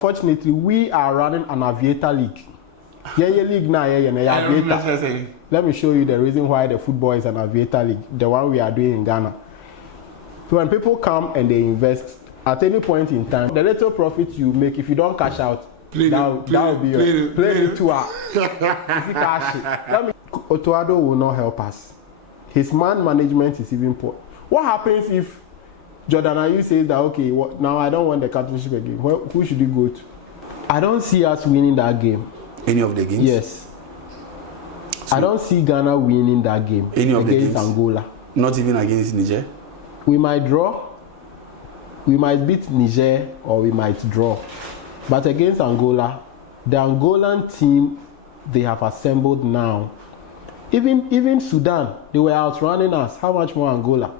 Fortunately, we are running an aviator league. League now, aviator. Let me show you the reason why the football is an aviator league, the one we are doing in Ghana. So when people come and they invest, at any point in time, the little profit you make, if you don't cash out, that will be your play the tour. Otto Addo will not help us. His man management is even poor. What happens if Jordan Ayew says that, okay, now I don't want the captainship again? Who should you go to? I don't see us winning that game. Any of the games? Yes. So I don't see Ghana winning that game against Angola. Not even against Niger? We might draw. We might beat Niger or we might draw. But against Angola, the Angolan team they have assembled now, even Sudan, they were outrunning us. How much more Angola?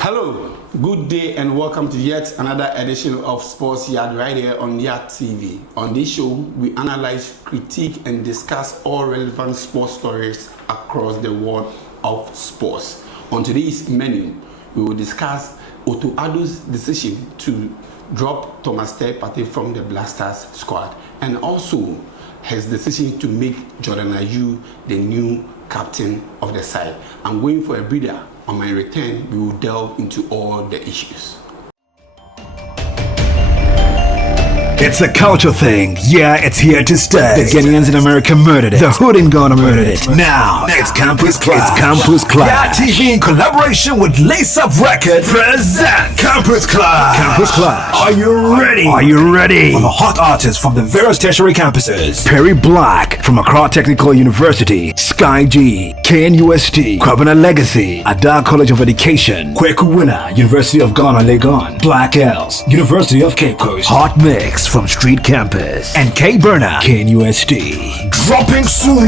Hello, good day and welcome to yet another edition of Sports Yard right here on YADTV. On this show, we analyze, critique and discuss all relevant sports stories across the world of sports. On today's menu, we will discuss Otto Addo's decision to drop Thomas Partey from the Blasters squad and also his decision to make Jordan Ayew the new captain of the side. I'm going for a breather. On my return, we will delve into all the issues. It's a culture thing. Yeah, it's here to stay. The Ghanaians in America murdered it. The hood in Ghana murdered it. Now it's Campus Clash. It's Campus Clash. YADTV in collaboration with Lace Up Records present Campus Clash. Campus Clash. Are you ready? Are you ready? For the hot artists from the various tertiary campuses. Perry Black from Accra Technical University. Sky G. KNUST. Kwabena Legacy. Ada College of Education. Kweku Winner. University of Ghana, Legon. Black Els. University of Cape Coast. Hot Mix from Street Campus. And K Burner. KNUST. Dropping soon.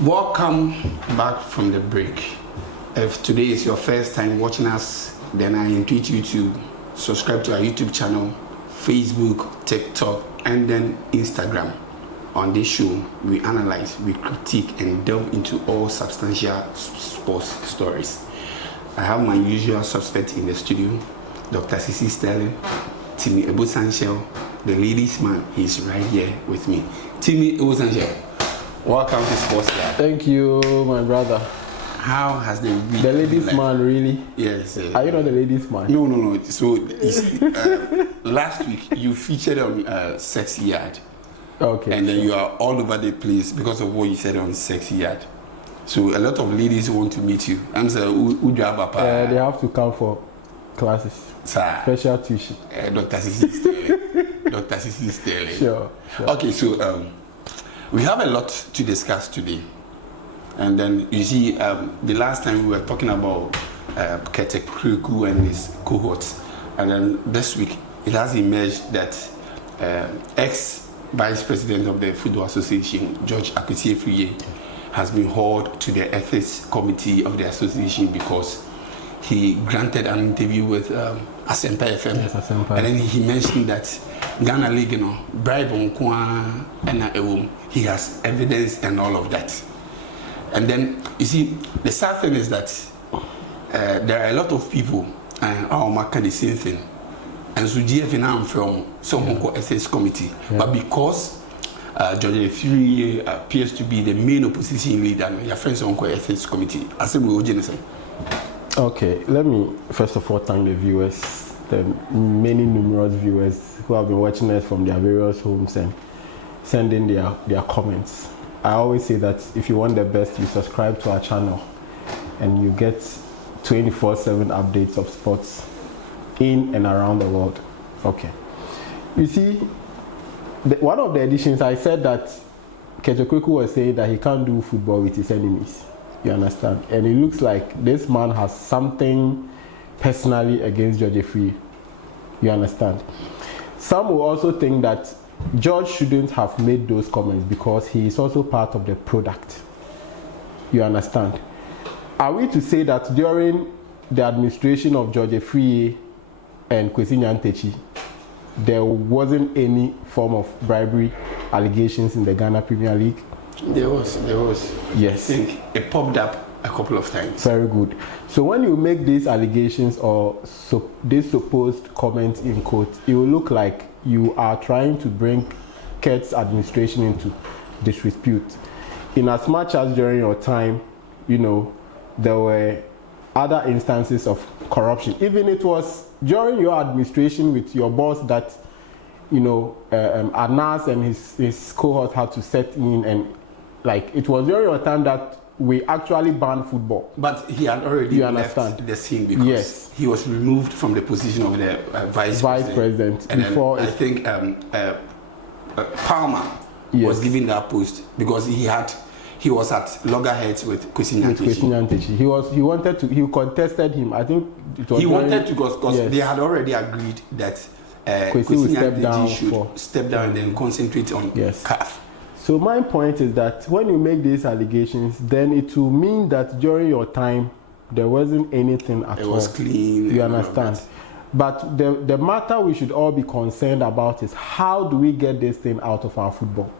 Welcome back from the break. If today is your first time watching us, then I entreat you to subscribe to our YouTube channel, Facebook, TikTok, and then Instagram. On this show, we analyze, we critique, and delve into all substantial sports stories. I have my usual suspect in the studio, Dr. Sisi Sterling, Timmy Ebusanshel, the ladies' man. He's right here with me. Timmy Ebusanshel, welcome to Sports Yard. Thank you, my brother. How has the week The ladies' been like? Man, really? Yes. Are you not the ladies' man? No. So, last week you featured on Sexy Yard. Okay. And then you are all over the place because of what you said on Sexy Yard. So a lot of ladies want to meet you. I'm saying, who do you have they have to come for classes. Sir. Special tuition. Dr. Sisi Sterling. Dr. Sisi Sterling. Sure. Okay, so we have a lot to discuss today. And then you see, the last time we were talking about Kete Kriku and his cohorts. And then this week, it has emerged that ex-Vice President of the Football Association, George Akutie-Friye, has been hauled to the Ethics Committee of the Association because he granted an interview with Asempa FM. Yes, Asempa. And then he mentioned that Ghana League, bribe on and he has evidence and all of that. And then, you see, the sad thing is that there are a lot of people who make the same thing. And so GF now from someone called Ethics Committee. Yeah. But because George Fury appears to be the main opposition leader, your friends on called Ethics Committee. I said, we will say. Okay, let me first of all thank the viewers, the many numerous viewers who have been watching us from their various homes and sending their comments. I always say that if you want the best, you subscribe to our channel and you get 24/7 updates of sports in and around the world. Okay. You see, one of the editions I said that Kete Kriku was saying that he can't do football with his enemies. You understand? And it looks like this man has something personally against George Free. You understand? Some will also think that George shouldn't have made those comments because he is also part of the product. You understand? Are we to say that during the administration of George Afriyie and Kwesi Nyantakyi, there wasn't any form of bribery allegations in the Ghana Premier League? There was. Yes. I think it popped up a couple of times. Very good. So when you make these allegations or these supposed comments in quotes, it will look like you are trying to bring Kurt's administration into disrepute. In as much as during your time, you know, there were other instances of corruption. Even it was during your administration with your boss that, you know, Anas and his cohort had to set in, and like it was during your time that we actually banned football. But he had already left the scene because he was removed from the position of the vice president. And before I think Palmer was given that post because he was at loggerheads with Kwesi Nyantakyi. He contested him. I think it was because they had already agreed that Kwesi Nyantakyi should step down and then concentrate on CAF. So my point is that when you make these allegations, then it will mean that during your time there wasn't anything at all. It was clean. You understand? But the matter we should all be concerned about is how do we get this thing out of our football?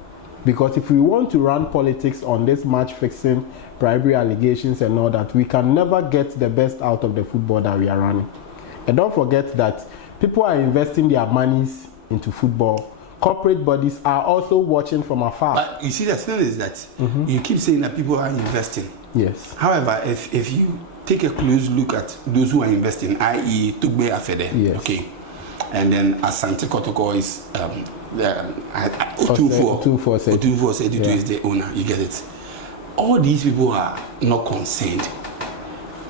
Because if we want to run politics on this match fixing, bribery allegations and all that, we can never get the best out of the football that we are running. And don't forget that people are investing their monies into football. Corporate bodies are also watching from afar. But you see, the thing is that you keep saying that people are investing. Yes. However, if you take a close look at those who are investing, i.e. Tugbe Afede, okay, and then Asante Kotoko is Otunfo said is the owner. You get it? All these people are not concerned.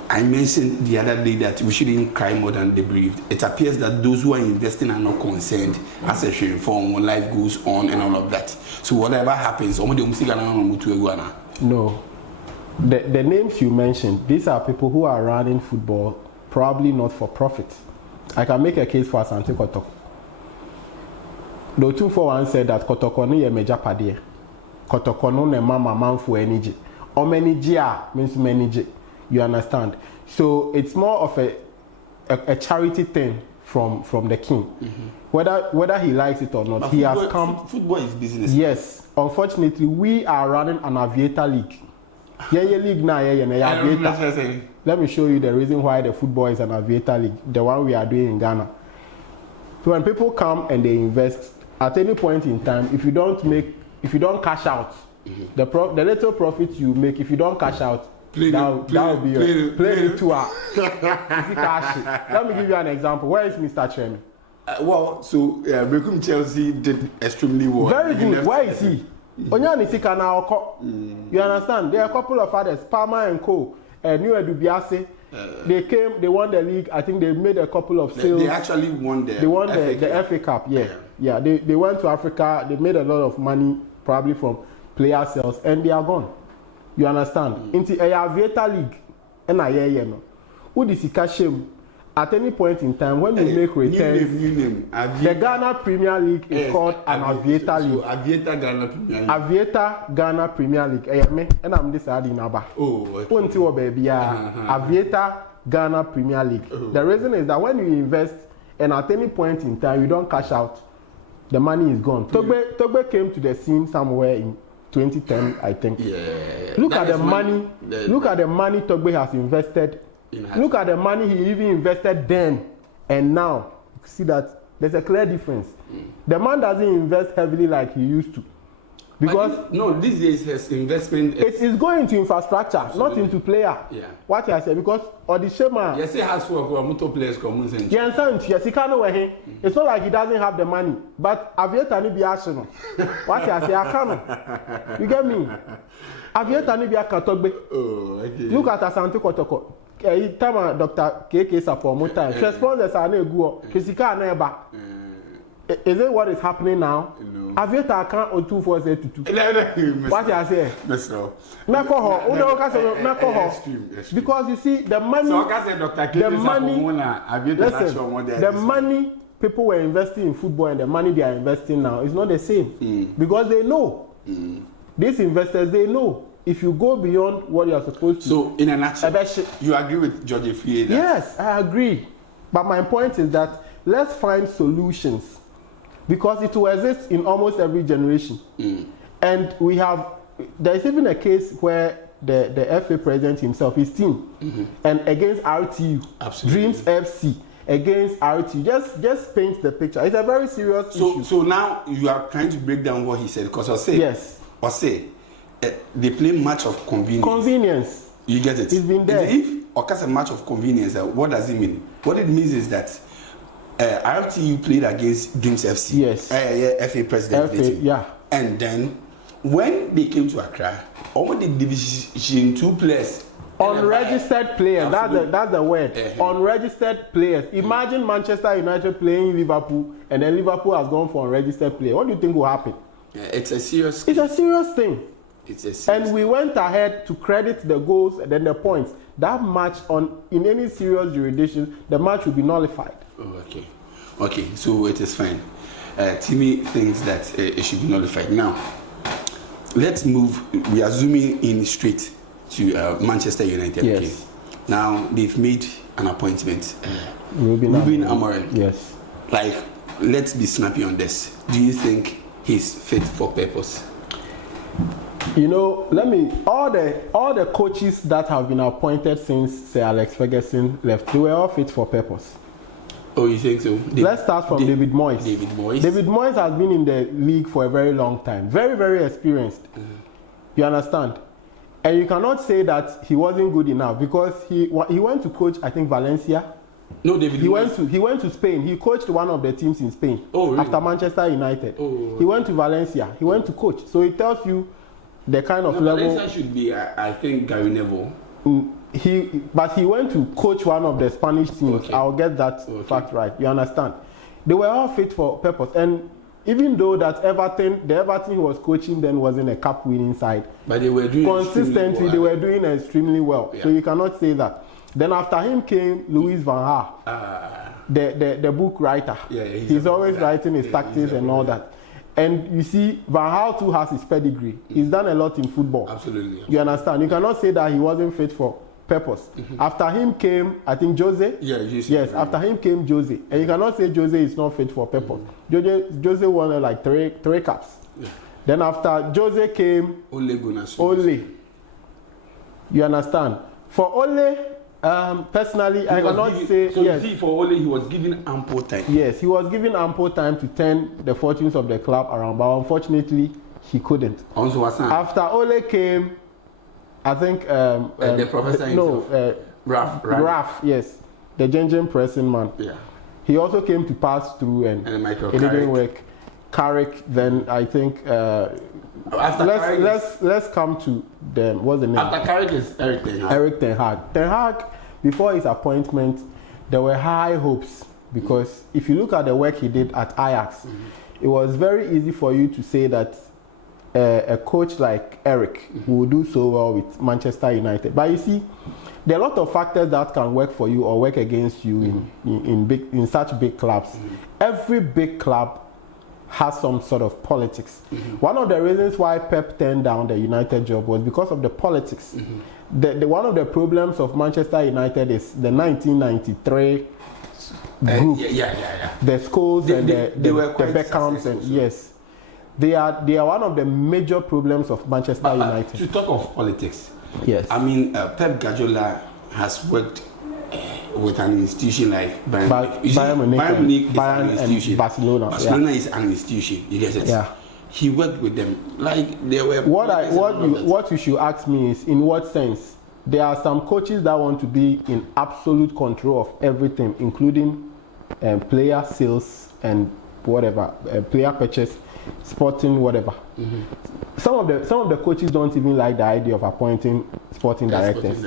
I mentioned the other day that we shouldn't cry more than they breathed. It appears that those who are investing are not concerned as a sharing form when life goes on and all of that. So whatever happens, no. The names you mentioned, these are people who are running football, probably not for profit. I can make a case for Asante Kotoko. The 241 said that Kotoko no ye meja padie. Kotoko no ne mama manfu eniji. Or menijia means meniji. You understand? So it's more of a charity thing from the king. Whether he likes it or not, but he has come. Football is business. Yes. Unfortunately, we are running an aviator league. League now, aviator. Let me show you the reason why the football is an aviator league, the one we are doing in Ghana. So when people come and they invest, at any point in time, if you don't cash out, the little profit you make, if you don't cash out, that will be your play the tour. Let me give you an example. Where is Mr. Chairman? Beckham Chelsea did extremely well. Very good. Where is he? Onyani Sika now. You understand? There are a couple of others, Palmer and Co. New Edubiase. They won the league. I think they made a couple of sales. They actually won the FA Cup. Yeah. They went to Africa. They made a lot of money, probably from player sales, and they are gone. You understand? Into a aviator league, and I no. Who is shame? At any point in time, when you make returns, the Ghana Premier League is called an aviator league. Aviator Ghana Premier League. Aviator Ghana Premier League. And I'm deciding about. Until baby, Aviator Ghana Premier League. The reason is that when you invest, and at any point in time you don't cash out, the money is gone. Togbe came to the scene somewhere in 2010, I think. Look at the money. Look at the money Togbe has invested. Look at the money he even invested then and now. You see that there's a clear difference. The man doesn't invest heavily like he used to. Because these days his investment is going to infrastructure, not into player. What I say, because or the Shema. Yes, he has for motor players common sense. You understand? Yes, he can't know where he. It's not like he doesn't have the money, but Aviator ni be action. What I say, I can't. You get me? Aviator ni be a Katogbe. Look at Asante Kotoko. Time Dr. KK support more time. Sponsors are no go. Kisika never. Is it what is happening now? No. Aviator can't on 2482. What I say? Because you see the money. So I say Dr. KK the money people were investing in football and the money they are investing now is not the same. Because they know. These investors, they know. if you go beyond what you are supposed to. So, in a nutshell, you agree with George Efie? Yes, I agree. But my point is that let's find solutions, because it will exist in almost every generation. And there's even a case where the FA president himself, his team, and against RTU, Absolutely. Dreams FC, against RTU, just paint the picture. It's a very serious issue. So now you are trying to break down what he said, because I say they play match of convenience. Convenience. You get it? It's been there. If occurs a match of convenience, what does it mean? What it means is that RTU played against Dreams FC. Yes. FA president. FA, yeah. And then when they came to Accra, all the Division 2 players. Unregistered players, that's the word. Unregistered players. Imagine Manchester United playing Liverpool, and then Liverpool has gone for unregistered players. What do you think will happen? It's a serious thing. It's a serious and we went ahead to credit the goals and then the points. That match in any serious jurisdiction, the match will be nullified. Oh, okay, so it is fine. Timmy thinks that it should be nullified. Now, let's move. We are zooming in straight to Manchester United. Yes. Okay. Now they've made an appointment. Ruben Amorim. Yes. Like, let's be snappy on this. Do you think he's fit for purpose? You know, all the coaches that have been appointed since Sir Alex Ferguson left, they were all fit for purpose. Oh, you think so? Let's start from David Moyes. David Moyes has been in the league for a very long time. Very, very experienced. You understand? And you cannot say that he wasn't good enough, because he went to coach, I think, Valencia. No, David Moyes. He went to Spain. He coached one of the teams in Spain. Oh, really? After Manchester United. Oh. He went to Valencia. He went to coach. So it tells you the kind of level. Valencia should be, I think, Gary Neville. But he went to coach one of the Spanish teams. Okay. I'll get that fact right. You understand? They were all fit for purpose. And even though that the Everton he was coaching then wasn't a cup winning side, but they were doing consistently, they were doing extremely well. Yeah. So you cannot say that. Then after him came Louis van Gaal, the book writer. Yeah, he's always writing his tactics and all that. And you see, Van Gaal too has his pedigree. He's done a lot in football. Absolutely. You understand? You cannot say that he wasn't fit for purpose. After him came, I think, Jose. Yes, after him came Jose. And you cannot say Jose is not fit for purpose. Jose won like three caps. Yeah. Then after Jose came Ole. You understand? For Ole, personally, I cannot say. So yes. You see, for Ole, he was given ample time. Yes, he was given ample time to turn the fortunes of the club around, but unfortunately, he couldn't. After Ole came, I think the professor himself. Raf, yes, the Gengen pressing man. Yeah. He also came to pass through, and it didn't work. Carrick, then I think. Let's come to them. What's the name? After Carrick is Eric Ten Hag. Eric Ten Hag. Ten Hag, before his appointment, there were high hopes, because if you look at the work he did at Ajax, it was very easy for you to say that a coach like Eric will do so well with Manchester United. But you see, there are a lot of factors that can work for you or work against you in such big clubs. Every big club has some sort of politics. One of the reasons why Pep turned down the United job was because of the politics. One of the problems of Manchester United is the 1993 group. The Scholes and the Beckhams, and yes. They are one of the major problems of Manchester United. To talk of politics, yes. I mean, Pep Guardiola has worked with an institution like Bayern Munich is an institution. And Barcelona. Barcelona is an institution. You get it? Yeah. He worked with them like they were. What you should ask me is, in what sense? There are some coaches that want to be in absolute control of everything, including player sales and whatever, player purchase, sporting, whatever. Some of the coaches don't even like the idea of appointing sporting directors.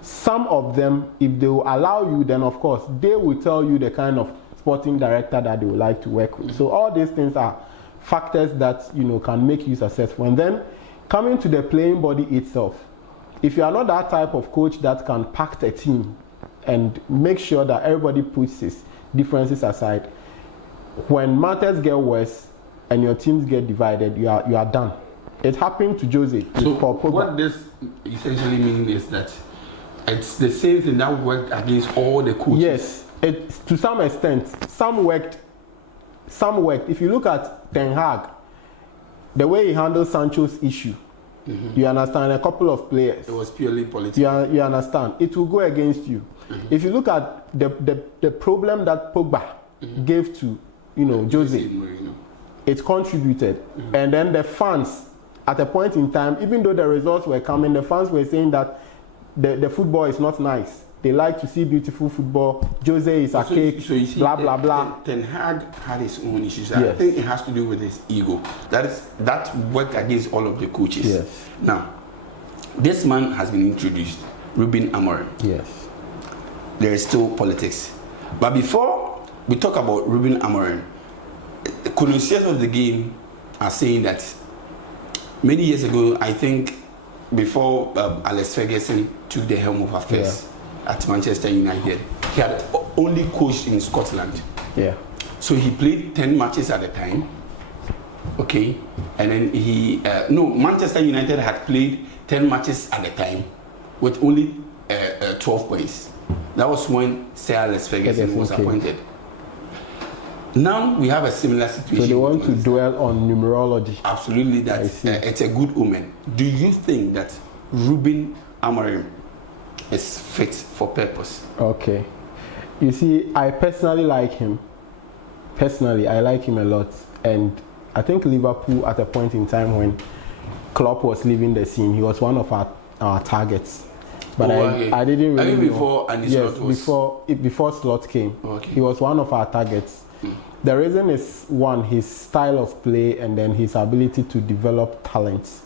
Some of them, if they will allow you, then of course they will tell you the kind of sporting director that they would like to work with. So all these things are factors that can make you successful. And then coming to the playing body itself, if you are not that type of coach that can pack a team and make sure that everybody puts his differences aside, when matters get worse and your teams get divided, you are done. It happened to Jose. So with Paul Pogba. what this essentially means is that it's the same thing that worked against all the coaches. Yes, to some extent, some worked. If you look at Ten Hag, the way he handled Sancho's issue, you understand, a couple of players. It was purely political. You understand. It will go against you. If you look at the problem that Pogba gave to, Jose, it contributed. And then the fans, at a point in time, even though the results were coming, the fans were saying that the football is not nice. They like to see beautiful football. Jose is a cake, so you see, blah, blah, blah. Ten Hag had his own issues. Yes. I think it has to do with his ego. That worked against all of the coaches. Yes. Now, this man has been introduced, Ruben Amorim. Yes. There is still politics. But before we talk about Ruben Amorim, the connoisseurs of the game are saying that many years ago, I think before Alex Ferguson took the helm of affairs at Manchester United, he had only coached in Scotland. Yeah. So he played 10 matches at a time. Okay. And then Manchester United had played 10 matches at a time with only 12 points. That was when Sir Alex Ferguson was appointed. Now we have a similar situation. So they want to dwell on numerology. Absolutely, that it's a good omen. Do you think that Ruben Amorim is fit for purpose? Okay. You see, I personally like him. Personally, I like him a lot. And I think Liverpool, at a point in time when Klopp was leaving the scene, he was one of our targets. But I didn't really know. Before Andy Slot was... before Slot came. Okay. He was one of our targets. The reason is, one, his style of play, and then his ability to develop talents.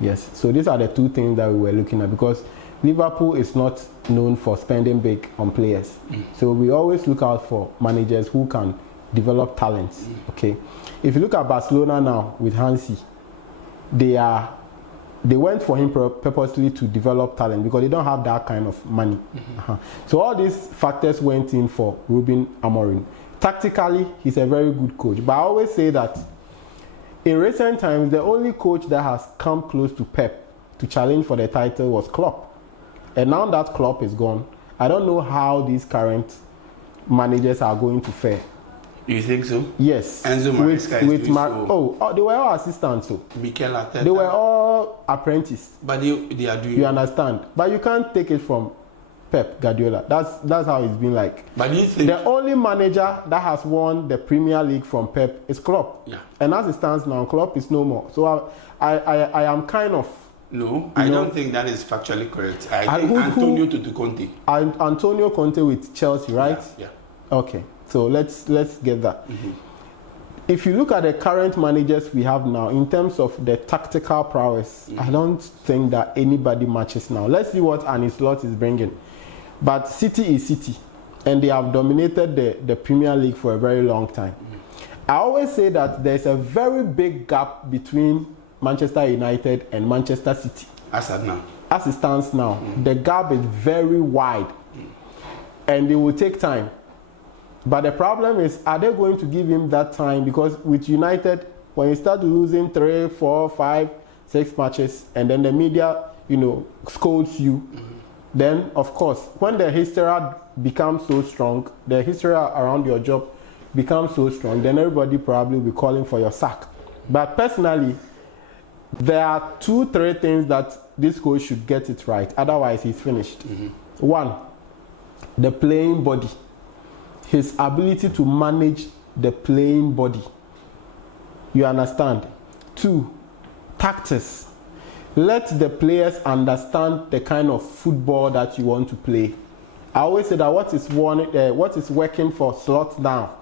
Yes. So these are the two things that we were looking at, because Liverpool is not known for spending big on players. So we always look out for managers who can develop talents. Okay. If you look at Barcelona now with Hansi, they went for him purposely to develop talent because they don't have that kind of money. So all these factors went in for Ruben Amorim. Tactically, he's a very good coach. But I always say that in recent times, the only coach that has come close to Pep to challenge for the title was Klopp. And now that Klopp is gone, I don't know how these current managers are going to fare. You think so? Yes. Enzo Maresca is doing so. They were all assistants. So Mikel Arteta. they were all apprentices. But they are doing... You understand? But you can't take it from Pep Guardiola. That's how it's been like. But do you think... The only manager that has won the Premier League from Pep is Klopp. Yeah. And as it stands now, Klopp is no more. So I am kind of... No, I don't think that is factually correct. I think Antonio Conte. Antonio Conte with Chelsea, right? Yeah. Okay. So let's get that. If you look at the current managers we have now, in terms of the tactical prowess, I don't think that anybody matches now. Let's see what Arne Slot is bringing. But City is City, and they have dominated the Premier League for a very long time. I always say that there's a very big gap between Manchester United and Manchester City. As it stands now, the gap is very wide, and it will take time. But the problem is, are they going to give him that time? Because with United, when you start losing 3, 4, 5, 6 matches, and then the media, scolds you, then of course, when the history becomes so strong, the history around your job becomes so strong, then everybody probably will be calling for your sack. But personally, there are 2, 3 things that this coach should get it right. Otherwise, he's finished. One, the playing body. His ability to manage the playing body. You understand? 2, tactics. Let the players understand the kind of football that you want to play. I always say that what is working for Slot now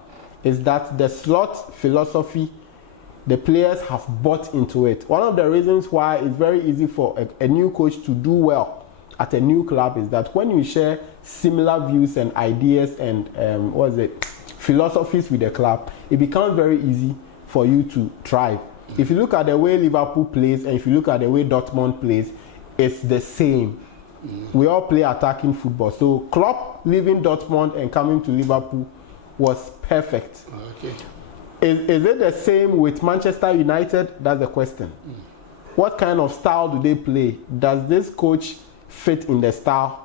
is that the Slot philosophy, the players have bought into it. One of the reasons why it's very easy for a new coach to do well at a new club is that when you share similar views and ideas and philosophies with the club, it becomes very easy for you to thrive. If you look at the way Liverpool plays and if you look at the way Dortmund plays, it's the same. We all play attacking football. So Klopp leaving Dortmund and coming to Liverpool was perfect. Okay. Is it the same with Manchester United? That's the question. what kind of style do they play? Does this coach fit in the style?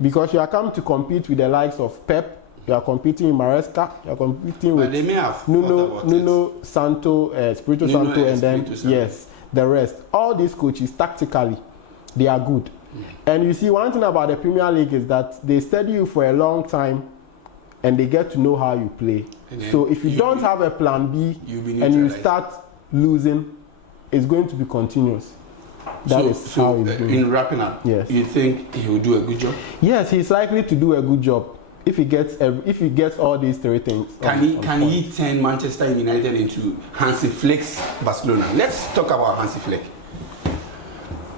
Because you are coming to compete with the likes of Pep, you are competing in Maresca, you are competing with they may have Nuno Santo, Espirito Nuno Santo, and then Espirito Santo. yes, the rest. All these coaches tactically, they are good. And you see, one thing about the Premier League is that they study you for a long time, and they get to know how you play. So if you don't have a plan B and you start losing, it's going to be continuous. That is how it's doing. In wrapping up, yes. You think he will do a good job? Yes, he's likely to do a good job if he gets all these three things. Can he turn Manchester United into Hansi Flick's Barcelona? Let's talk about Hansi Flick.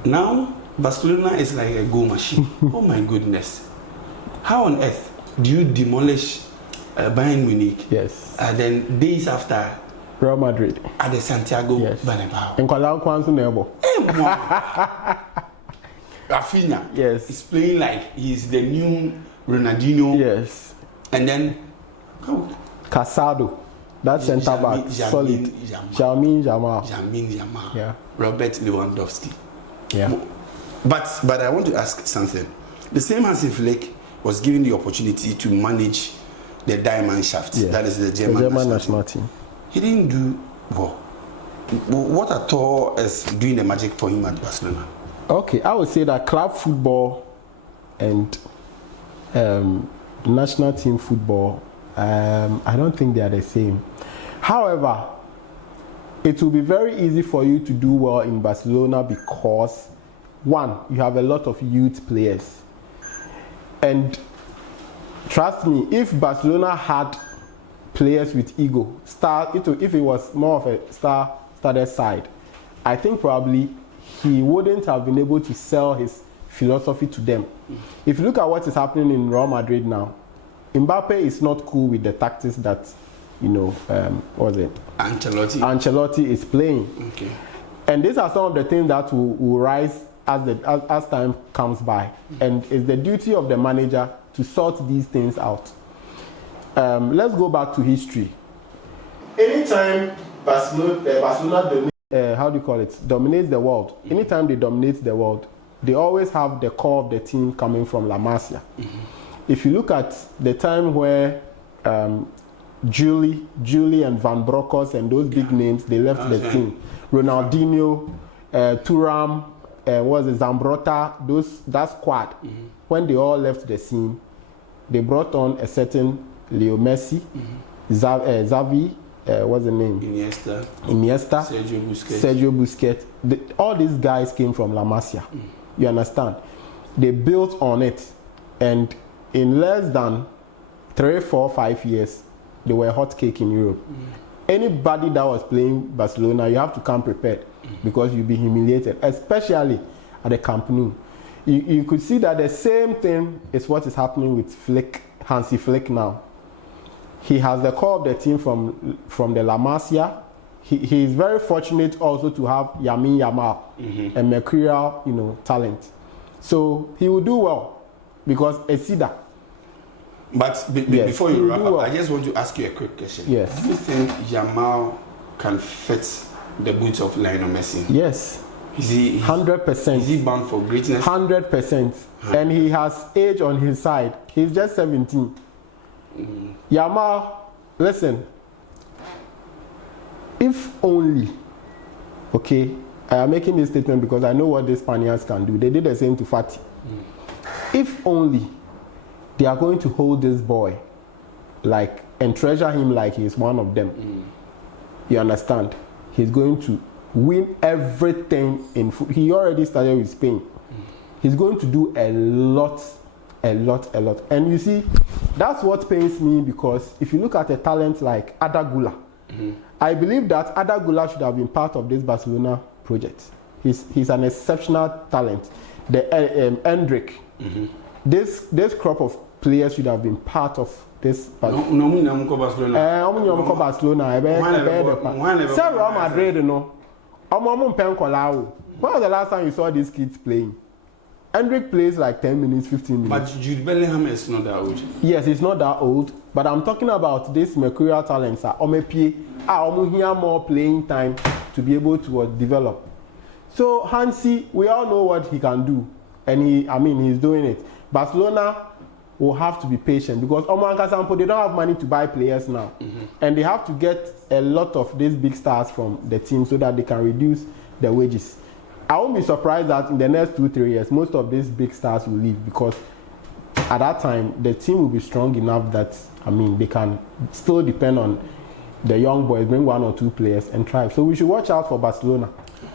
Now Barcelona is like a goal machine. Oh my goodness! How on earth do you demolish Bayern Munich? Yes. And then days after, Real Madrid at the Santiago Bernabeu. And Kwanzu Nebo. Rafinha. Yes. He's playing like he's the new Ronaldinho. Yes. And then Casado. That centre back. Solid. Jamin Jamal. Yeah. Robert Lewandowski. Yeah. But I want to ask something. The same Hansi Flick was given the opportunity to manage the Diamond Shaft. Yes. That is the German national team. He didn't do well. What at all is doing the magic for him at Barcelona? Okay, I would say that club football and national team football, I don't think they are the same. However, it will be very easy for you to do well in Barcelona because, one, you have a lot of youth players. And trust me, if Barcelona had players with ego, if it was more of a star-studded side, I think probably he wouldn't have been able to sell his philosophy to them. If you look at what is happening in Real Madrid now, Mbappe is not cool with the tactics that, what was it? Ancelotti is playing. Okay. And these are some of the things that will rise as time comes by. And it's the duty of the manager to sort these things out. Let's go back to history. Anytime Barcelona dominates the world. Anytime they dominate the world, they always have the core of the team coming from La Masia. If you look at the time where Julie and Van Bronckhorst and those big names, they left the team. Ronaldinho, Thuram, Zambrotta, that squad. When they all left the scene, they brought on a certain Leo Messi, Xavi, what's the name? Iniesta, Sergio Busquets. All these guys came from La Masia. You understand? They built on it, and in less than 3, 4, 5 years, they were a hot cake in Europe. Anybody that was playing Barcelona, you have to come prepared because you'll be humiliated, especially at the Camp Nou. You could see that the same thing is what is happening with Hansi Flick now. He has the core of the team from the La Masia. He is very fortunate also to have Lamine Yamal, a mercurial, talent. So he will do well because Esida. But before you wrap up, I just want to ask you a quick question. Yes. Do you think Yamal can fit the boots of Lionel Messi? Yes. Is he 100%? Is he bound for greatness? 100%. And he has age on his side. He's just 17. Yamal, listen. If only, okay, I am making this statement because I know what the Spaniards can do. They did the same to Fati. If only they are going to hold this boy and treasure him like he's one of them. You understand? He's going to win everything in football. He already started with Spain. He's going to do a lot. And you see, that's what pains me because if you look at a talent like Adagula, I believe that Adagula should have been part of this Barcelona project. He's an exceptional talent. The Endrick, this crop of players should have been part of this. Barcelona. Real Madrid, no. When was the last time you saw these kids playing? Endrick plays like 10 minutes, 15 minutes. But Jude Bellingham is not that old. Yes, he's not that old. But I'm talking about these mercurial talents. Here more playing time to be able to develop. So Hansi, we all know what he can do, and he's doing it. Barcelona will have to be patient because Oman Kasampo, they don't have money to buy players now, and they have to get a lot of these big stars from the team so that they can reduce the wages. I won't be surprised that in the next 2-3 years, most of these big stars will leave because at that time the team will be strong enough that they can still depend on the young boys, bring 1 or 2 players and try. So we should watch out for Barcelona.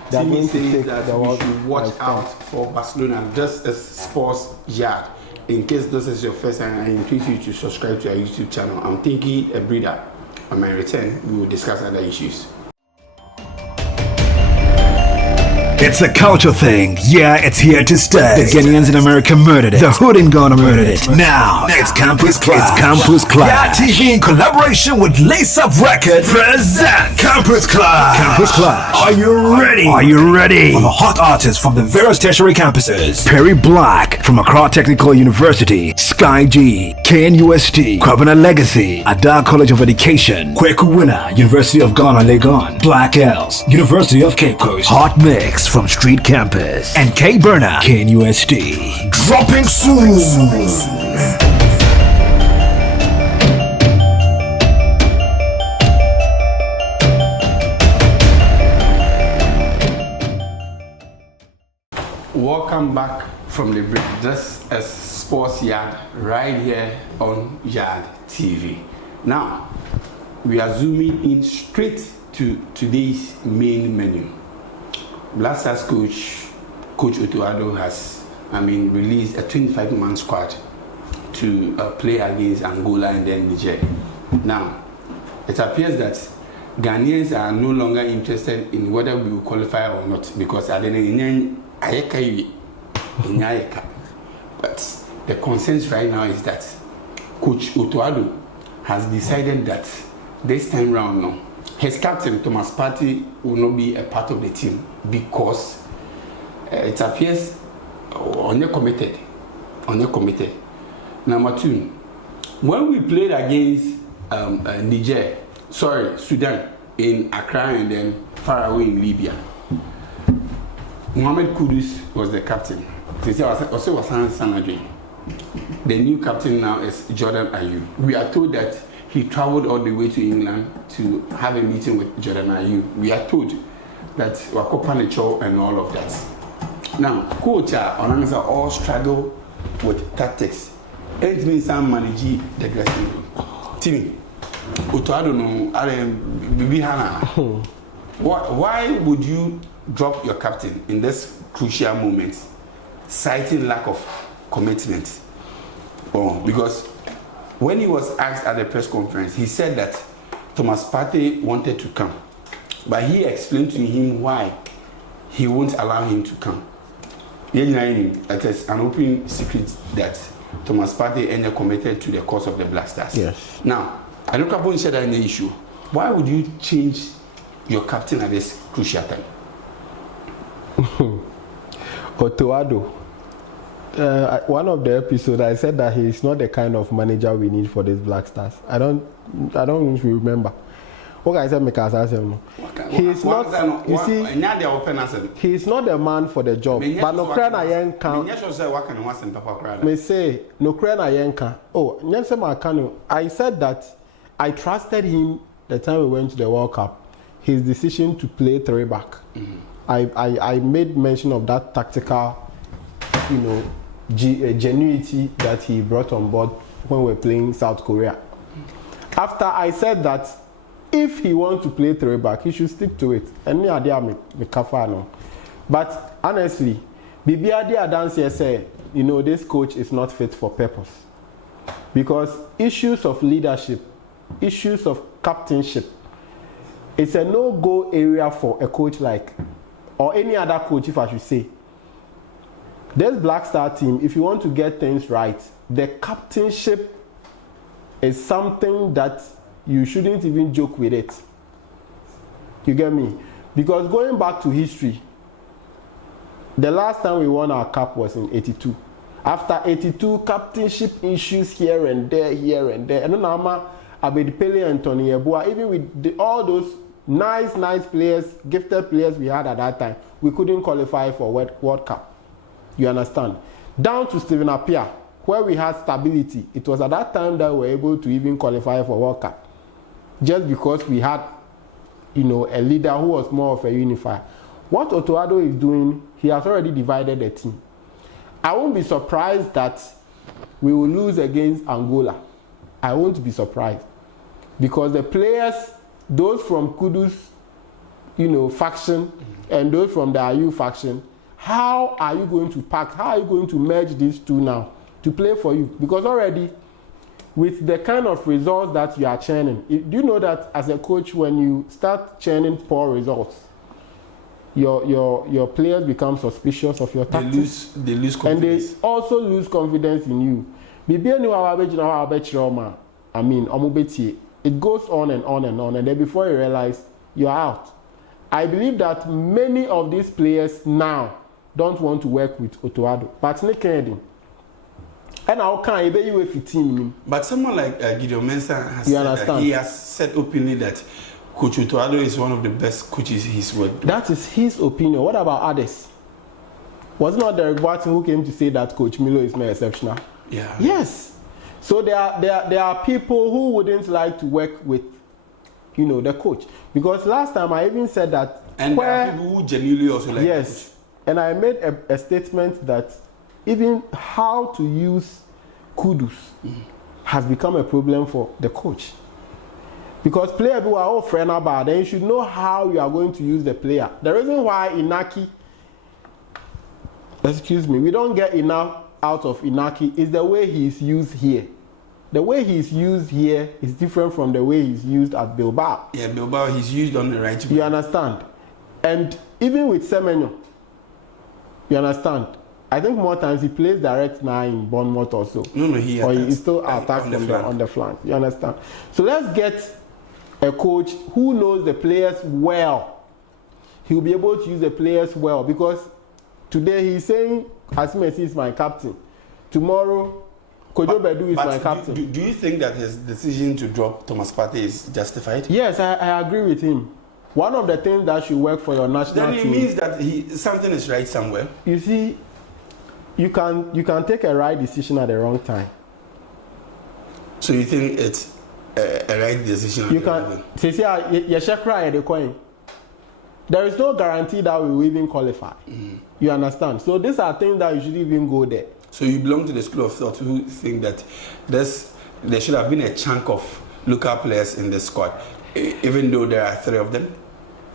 Timmy says that we should watch out for Barcelona, just as Sports Yard. In case this is your first time, I invite you to subscribe to our YouTube channel. I'm thinking a breather. On my return, we will discuss other issues. It's a culture thing. Yeah, it's here to stay. The Ghanaians in America murdered it. The hood in Ghana murdered it. Now, it's Campus Club. It's Campus Club. YADTV in collaboration with Lace Up Records present Campus Club. Campus Club. Are you ready? Are you ready? For the hot artists from the various tertiary campuses. Perry Black from Accra Technical University. Sky G. KNUST. Kwabena Legacy. Ada College of Education. Kweku Winner. University of Ghana, Legon. Black Els. University of Cape Coast. Hot Mix from Street Campus. And K Burner. KNUST. Dropping soon. Welcome back from the break. This is Sports Yard right here on Yard TV. Now, we are zooming in straight to today's main menu. Black Stars coach Otto Addo has, released a 25-man squad to play against Angola and then Niger. Now, it appears that Ghanaians are no longer interested in whether we will qualify or not because at the end, but the consensus right now is that Coach Otto Addo has decided that this time round now, his captain Thomas Partey will not be a part of the team because it appears committed. Number 2, when we played against Sudan in Accra and then far away in Libya, Mohamed Kudus was the captain. The new captain now is Jordan Ayew. We are told that he traveled all the way to England to have a meeting with Jordan Ayew. We are told that Wakopanicho and all of that. Now, coach and all struggle with tactics. It means I'm managing the dressing room. Timmy, Otto Addo no, Bibi Hana. Why would you drop your captain in this crucial moment, citing lack of commitment? Because when he was asked at the press conference, he said that Thomas Partey wanted to come, but he explained to him why he won't allow him to come. It is an open secret that Thomas Partey ended committed to the cause of the Black Stars. Yes. Now, I don't know if that any issue. Why would you change your captain at this crucial time? Otto Addo. One of the episodes I said that he is not the kind of manager we need for these Black Stars. I don't remember. What I said, he is not. You see, he is not the man for the job. But no krena yenka. Me say no krena yenka. Oh, I said that I trusted him the time we went to the World Cup. His decision to play 3-back. I made mention of that tactical, genuity that he brought on board when we were playing South Korea. After I said that if he wants to play 3-back, he should stick to it. And me idea me kafa no. But honestly, Bibi idea dance here say, this coach is not fit for purpose. Because issues of leadership, issues of captainship, it's a no-go area for a coach like, or any other coach, if I should say. This Black Star team, if you want to get things right, the captainship is something that you shouldn't even joke with it. You get me? Because going back to history, the last time we won our cup was in 82. After 82, captainship issues here and there. And then Abedi Pele and Tony Yeboah, even with all those nice players, gifted players we had at that time, we couldn't qualify for World Cup. You understand? Down to Stephen Appiah, where we had stability. It was at that time that we were able to even qualify for World Cup. Just because we had, you know, a leader who was more of a unifier. What Otto Addo is doing, he has already divided the team. I won't be surprised that we will lose against Angola. I won't be surprised. Because the players, those from Kudus, you know, faction, and those from the IU faction, how are you going to pack, how are you going to merge these two now to play for you? Because already, with the kind of results that you are churning, do you know that as a coach, when you start churning poor results, your players become suspicious of your tactics. They lose confidence. And they also lose confidence in you. I mean, it goes on and on and on, and then before you realize, you're out. I believe that many of these players now don't want to work with Otto Addo. But Nick Kennedy, and how can you with the team? But someone like Gideon Mensah has said that he has said openly that Coach Otto Addo is one of the best coaches he's worked with. That is his opinion. What about others? Was not Derek Barton who came to say that Coach Milo is not exceptional? Yeah. Yes. So there are people who wouldn't like to work with, you know, the coach. Because last time I even said that. And there are people who genuinely also like yes, the coach. And I made a statement that even how to use Kudus has become a problem for the coach. Because players who are all friend about, then you should know how you are going to use the player. The reason why Inaki, we don't get enough out of Inaki is the way he is used here. The way he is used here is different from the way he's used at Bilbao. Yeah, Bilbao, he's used on the right. You understand? And even with Semenyo, you understand? I think more times he plays direct now in Bournemouth also. No, he is still attacked on the flank. You understand? So let's get a coach who knows the players well. He'll be able to use the players well, because today he's saying Asimesi is my captain. Tomorrow, Kojo Bedu is my captain. Do you think that his decision to drop Thomas Partey is justified? Yes, I agree with him. One of the things that should work for your national team. Then it means that something is right somewhere. You see, you can take a right decision at the wrong time. So you think it's a right decision? You can. There is no guarantee that we will even qualify. You understand? So these are things that you should even go there. So you belong to the school of thought who think that there should have been a chunk of local players in the squad, even though there are 3 of them?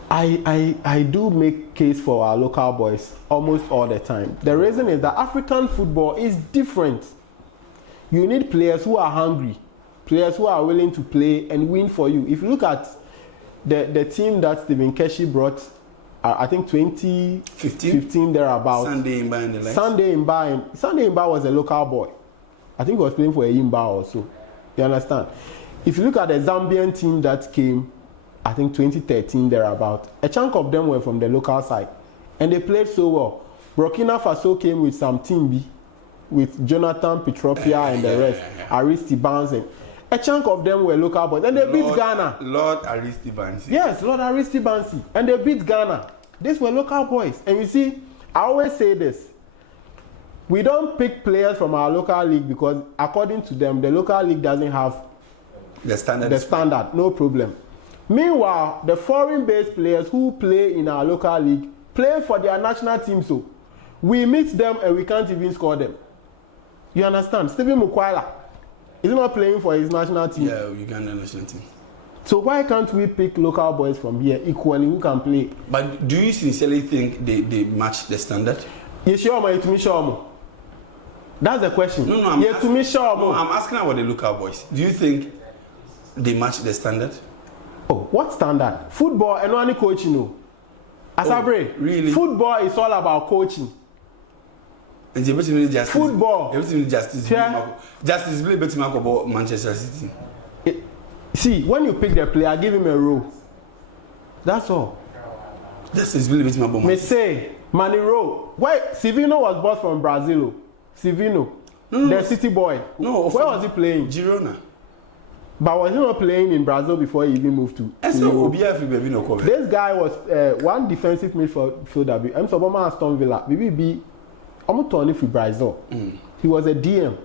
I do make case for our local boys almost all the time. The reason is that African football is different. You need players who are hungry, players who are willing to play and win for you. If you look at the team that Stephen Keshi brought, I think 2015 thereabouts. Sunday Imba and the likes. Sunday Imba was a local boy. I think he was playing for a Imba also. You understand? If you look at the Zambian team that came, I think 2013 thereabout, a chunk of them were from the local side, and they played so well. Burkina Faso came with some team B, with Jonathan Petropia and the rest, Aristi Bansi. A chunk of them were local boys, and they beat Ghana. Lord Aristi Bansi. Yes, Lord Aristi Bansi, and they beat Ghana. These were local boys, and you see, I always say this: we don't pick players from our local league because, according to them, the local league doesn't have the standard. No problem. Meanwhile, the foreign-based players who play in our local league play for their national team, so we meet them and we can't even score them. You understand? Stephen Mukwala is not playing for his national team. Yeah, Uganda national team. So why can't we pick local boys from here equally who can play? But do you sincerely think they match the standard? That's the question. No, I'm asking about the local boys. Do you think they match the standard? Oh, what standard? Football and only coaching. No. Asabre, really? Football is all about coaching. Justice. Football. Justice play better about Manchester City. See, when you pick the player, give him a role. That's all. Justice play better about Me say, Maniro. Why? Sivino was bought from Brazil. Sivino. No. The City boy. No. Where was he playing? Girona. But was he not playing in Brazil before he even moved to Europe? This guy was one defensive midfielder. I'm so Obama Aston Villa. BBB, I'm Tony for Brazil. He was a DM.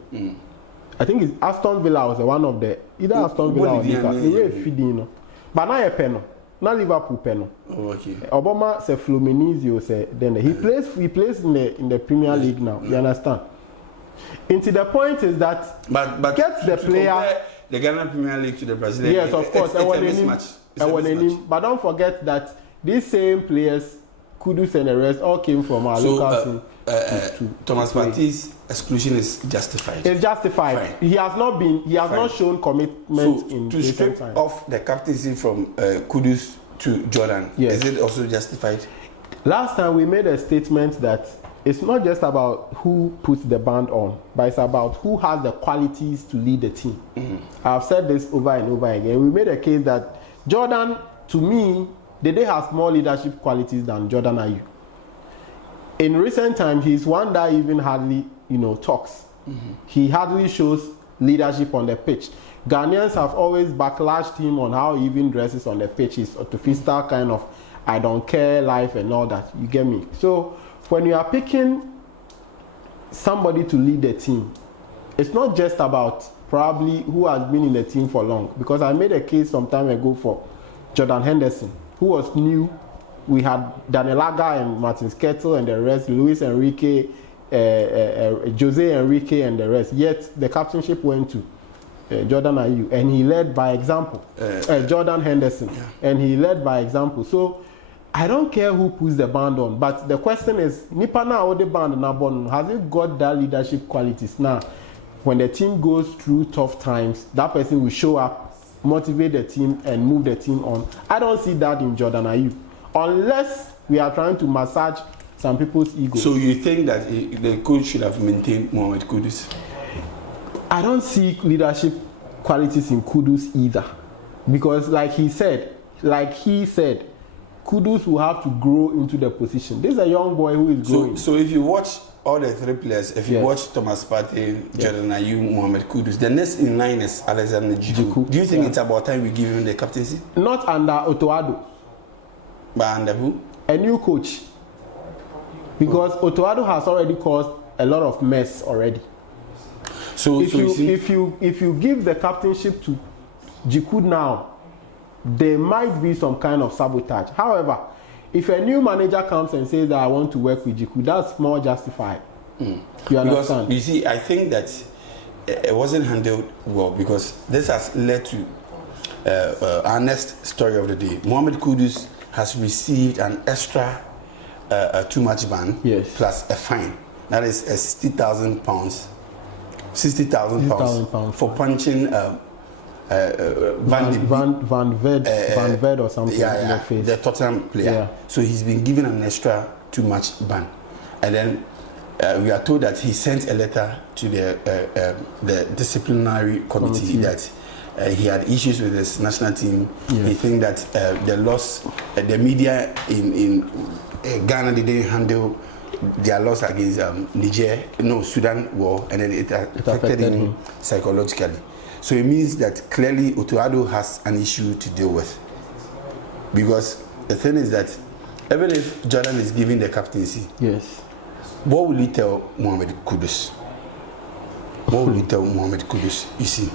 I think it's Aston Villa was one of the either Aston Villa or Newcastle. But now a penal, not Liverpool penal. Okay. Obama say Fluminense say then he plays in the Premier League now. You understand? Into the point is that but gets the player the Ghana Premier League to the Brazilian. Yes, of course. It's a mismatch. But don't forget that these same players, Kudus and the rest, all came from our local team. Thomas Partey's exclusion is justified. It's justified. Fine. He has not shown commitment in to strip time. off the captaincy from Kudus to Jordan. Yes. Is it also justified? Last time we made a statement that it's not just about who puts the band on, but it's about who has the qualities to lead the team. I've said this over and over again. We made a case that Jordan, to me, they has more leadership qualities than Jordan Ayew. In recent times, he's one that even hardly, talks. He hardly shows leadership on the pitch. Ghanaians have always backlashed him on how he even dresses on the pitch. He's artificial kind of, I don't care life and all that. You get me? So when you are picking somebody to lead the team, it's not just about probably who has been in the team for long. Because I made a case some time ago for Jordan Henderson, who was new. We had Daniel Aga and Martin Skettel and the rest, Luis Enrique, Jose Enrique and the rest. Yet the captainship went to Jordan Ayew, and he led by example. Jordan Henderson, and he led by example. So I don't care who puts the band on, but the question is, Nipa na or the band na bon, has it got that leadership qualities? Now, when the team goes through tough times, that person will show up, motivate the team, and move the team on. I don't see that in Jordan Ayew, unless we are trying to massage some people's ego. So you think that the coach should have maintained Mohamed Kudus? I don't see leadership qualities in Kudus either, because like he said, Kudus will have to grow into the position. This is a young boy who is growing. So if you watch all the three players, if you watch Thomas Partey, Jordan Ayew, Mohamed Kudus, the next in line is Alexander Djiku. Do you think it's about time we give him the captaincy? Not under Otto Addo. But under who? A new coach. Because Otto Addo has already caused a lot of mess already. So if you give the captainship to Djiku now, there might be some kind of sabotage. However, if a new manager comes and says that I want to work with Djiku, that's more justified. You understand? Because, you see, I think that it wasn't handled well, because this has led to our next story of the day. Mohamed Kudus has received an extra too much ban plus a fine. That is a £60,000. £60,000 for punching Van Ved or something in the face. The Tottenham player. Yeah. So he's been given an extra too much ban. And then we are told that he sent a letter to the disciplinary committee that he had issues with his national team. Yes. He thinks that the loss, the media in Ghana, they didn't handle their loss against Sudan war, and then it affected him psychologically. So it means that clearly Otto Addo has an issue to deal with. Because the thing is that even if Jordan is giving the captaincy, what will he tell Mohamed Kudus? What will he tell Mohamed Kudus? You see,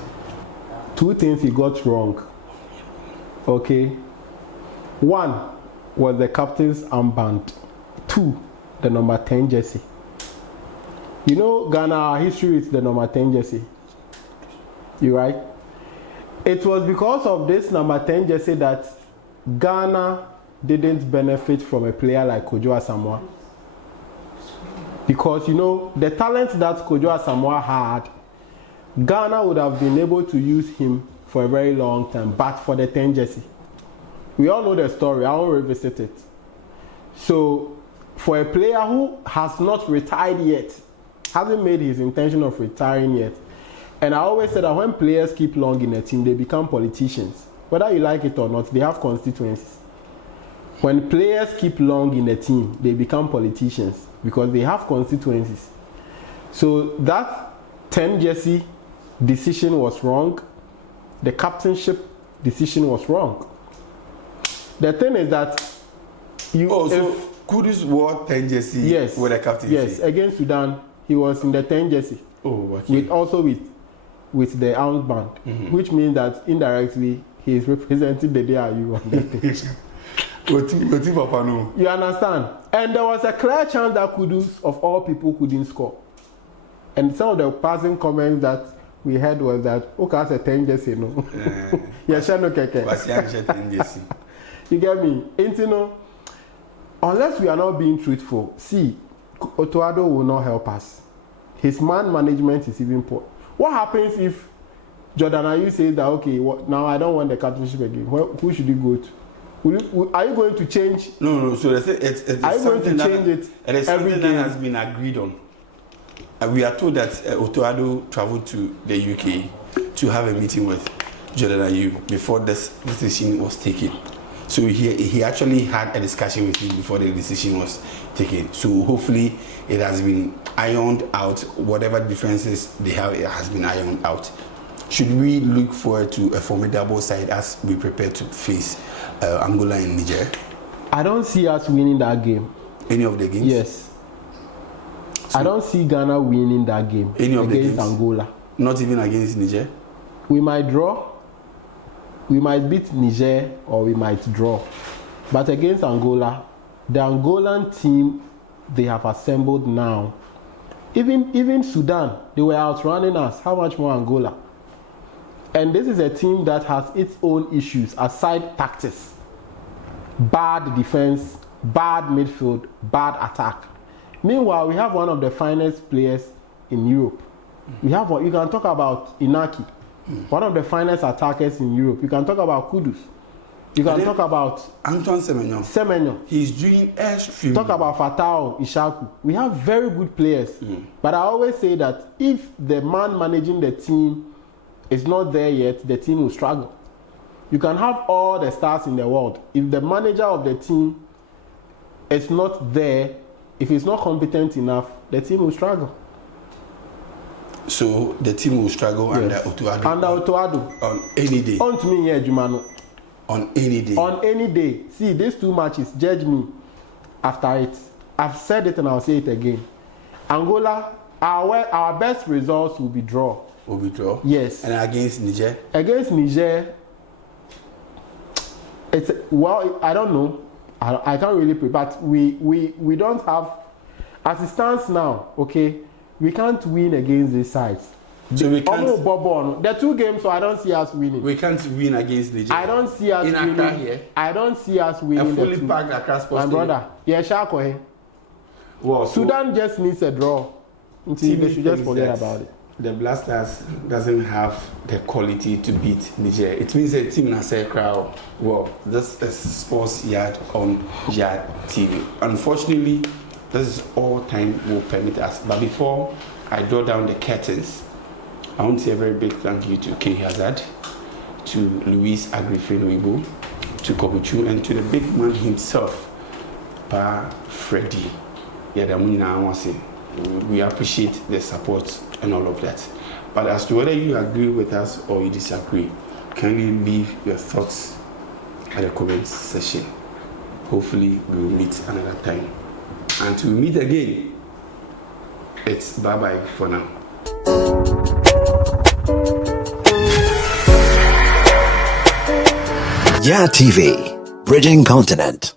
two things he got wrong. Okay, one was the captain's armband. Two, the number 10 jersey. You know, Ghana, our history is the number 10 jersey. You right? It was because of this number 10 jersey that Ghana didn't benefit from a player like Kojo Asamoah. Because, you know, the talent that Kojo Asamoah had, Ghana would have been able to use him for a very long time, but for the 10 jersey. We all know the story. I won't revisit it. So, for a player who has not retired yet, hasn't made his intention of retiring yet, and I always say that when players keep long in a team, they become politicians. Whether you like it or not, they have constituencies. When players keep long in a team, they become politicians because they have constituencies. So that 10 jersey decision was wrong. the captainship decision was wrong. The thing is that so Kudus wore 10 jersey with the captaincy? Yes, against Sudan, he was in the 10 jersey. Oh, okay. With the armband, which means that indirectly he is representing the DRU on the pitch. You understand? And there was a clear chance that Kudus, of all people, couldn't score. And some of the passing comments that we heard was that, okay, that's a 10 jersey, no? Yes, no keke. You get me? And you know, unless we are not being truthful, see, Otto Addo will not help us. His man management is even poor. What happens if Jordan Ayew says that, okay, now I don't want the captainship again? Who should you go to? Are you going to change? No. So it's are you going to change it every game? That has been agreed on. We are told that Otto Addo traveled to the UK to have a meeting with Jordan Ayew before this decision was taken. So he actually had a discussion with him before the decision was taken. So hopefully it has been ironed out. Whatever differences they have, it has been ironed out. Should we look forward to a formidable side as we prepare to face Angola and Niger? I don't see us winning that game. Any of the games? Yes. So I don't see Ghana winning that game against Angola. Not even against Niger? We might draw. We might beat Niger or we might draw. But against Angola, the Angolan team they have assembled now, even Sudan, they were outrunning us. How much more Angola? And this is a team that has its own issues aside tactics. Bad defense, bad midfield, bad attack. Meanwhile, we have one of the finest players in Europe. We have one. You can talk about Inaki, one of the finest attackers in Europe. You can talk about Kudus. You can talk about Antoine Semenyo. He's doing extremely. Talk about Fatao Ishaku. We have very good players. But I always say that if the man managing the team is not there yet, the team will struggle. You can have all the stars in the world. If the manager of the team is not there, if he's not competent enough, the team will struggle. So the team will struggle under Otto Addo. Under Otto Addo. On any day. On to me here, Jumano. On any day. On any day. See, these two matches, judge me after it. I've said it and I'll say it again. Angola, our best results will be draw. Will be draw? Yes. And against Niger? Against Niger, it's, well, I don't know. I can't really prepare, but we don't have, as it stands now, okay, we can't win against these sides. So we can't. The two games, so I don't see us winning. We can't win against Niger. I don't see us winning. Accra here. I don't see us winning. A fully packed Accra Sports My brother, yeah, Shako here. Well, Sudan just needs a draw. They should just forget about it. The Black Stars doesn't have the quality to beat Niger. It means a team in a crowd. Well, this is Sports Yard on YADTV. Unfortunately, this is all time will permit us. But before I draw down the curtains, I want to say a very big thank you to K Hazard, to Luis Agrifeno, to Kobuchu, and to the big man himself, Pa Freddy. We appreciate the support and all of that. But as to whether you agree with us or you disagree, kindly leave your thoughts at the comment section. Hopefully we will meet another time. Until we meet again, it's bye-bye for now. YADTV, Bridging Continent.